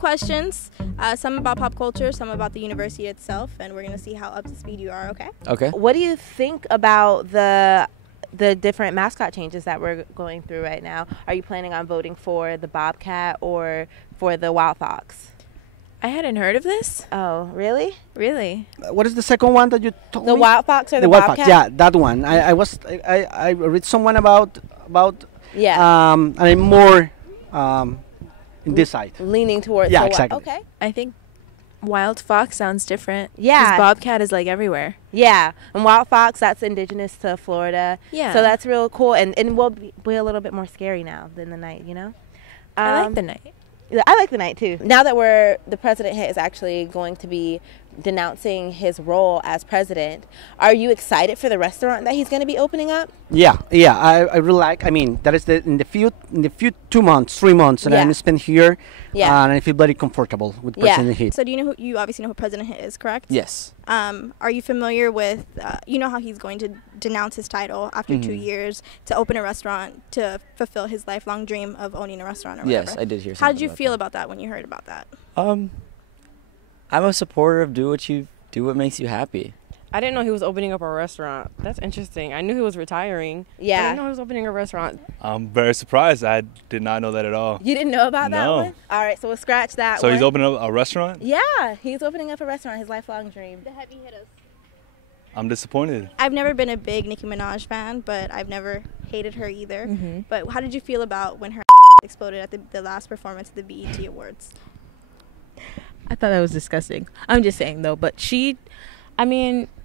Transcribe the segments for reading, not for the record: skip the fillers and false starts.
questions, some about pop culture, some about the university itself, and we're going to see how up to speed you are, okay? Okay. What do you think about the different mascot changes that we're going through right now? Are you planning on voting for the Bobcat or for the Wild Fox? I hadn't heard of this. Oh, really? Really? What is the second one that you told The me? Wild Fox or the Wild Bobcat? Fox. Yeah, that one. I read someone about Yeah. and I'm more in this side. Leaning towards Yeah, the exactly. Okay. I think Wild Fox sounds different. Yeah. 'Cause Bobcat is like everywhere. Yeah, and Wild Fox, that's indigenous to Florida. Yeah. So that's real cool, and will be a little bit more scary now than the night, you know? I like the night. I like the night too. Now that the president is actually going to be denouncing his role as president, are you excited for the restaurant that he's going to be opening up? Yeah. I really like. I mean, that is in the few 3 months that I'm spent here, and I feel very comfortable with President Heat. So do you know you obviously know who President Hit is, correct? Yes. Are you familiar with, you know how he's going to denounce his title after 2 years to open a restaurant to fulfill his lifelong dream of owning a restaurant or whatever? Yes, I did hear something. How did you feel about that when you heard about that? I'm a supporter of do what makes you happy. I didn't know he was opening up a restaurant. That's interesting. I knew he was retiring. Yeah. But I didn't know he was opening a restaurant. I'm very surprised. I did not know that at all. You didn't know about that No. one? All right, so we'll scratch that So one. he's opening up a restaurant? Yeah, he's opening up a restaurant, his lifelong dream. The heavy hitters. I'm disappointed. I've never been a big Nicki Minaj fan, but I've never hated her either. Mm-hmm. But how did you feel about when her exploded at the last performance at the BET Awards? I thought that was disgusting. I'm just saying, though. But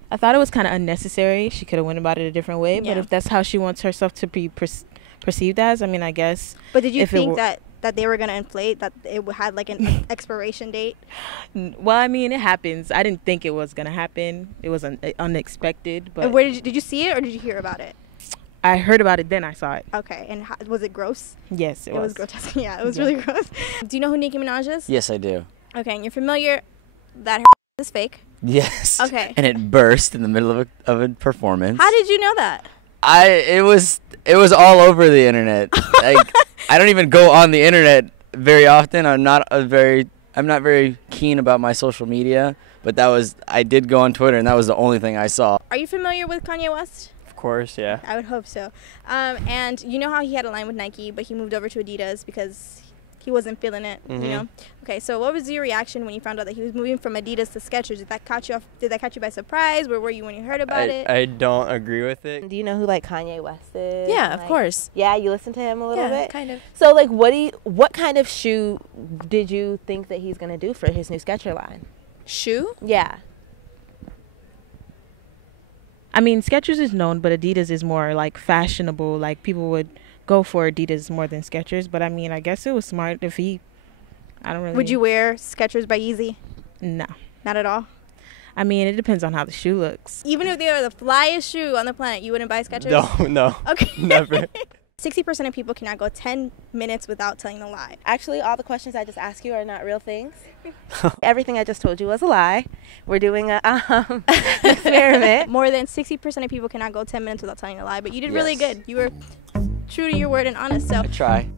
I thought it was kind of unnecessary. She could have went about it a different way. Yeah. But if that's how she wants herself to be perceived as, I guess. But did you think that they were going to inflate, that it had like an expiration date? Well, it happens. I didn't think it was going to happen. It was unexpected. But And where did you see it or did you hear about it? I heard about it, then I saw it. Okay, and was it gross? Yes, it was. It was grotesque. Yeah, it was really gross. Do you know who Nicki Minaj is? Yes, I do. Okay, and you're familiar that her is fake? Yes. Okay. And it burst in the middle of a performance. How did you know that? It was all over the internet. Like, I don't even go on the internet very often. I'm not very keen about my social media, but I did go on Twitter, and that was the only thing I saw. Are you familiar with Kanye West? Of course, yeah. I would hope so. And you know how he had a line with Nike, but he moved over to Adidas because he wasn't feeling it, you know? Okay, so what was your reaction when you found out that he was moving from Adidas to Skechers? Did that catch you by surprise? Where were you when you heard about it? I don't agree with it. Do you know who Kanye West is? Yeah, of course. Yeah, you listen to him a little bit? Kind of. So what kind of shoe did you think that he's going to do for his new Skechers line? Shoe? Yeah. Skechers is known, but Adidas is more fashionable. People would go for Adidas more than Skechers. But I guess it was smart if I don't really. Would you wear Skechers by Yeezy? No. Not at all? It depends on how the shoe looks. Even if they are the flyest shoe on the planet, you wouldn't buy Skechers? No. Okay. Never. 60% of people cannot go 10 minutes without telling a lie. Actually, all the questions I just asked you are not real things. Everything I just told you was a lie. We're doing a experiment. More than 60% of people cannot go 10 minutes without telling a lie, but you did really good. You were true to your word and honest. So I try.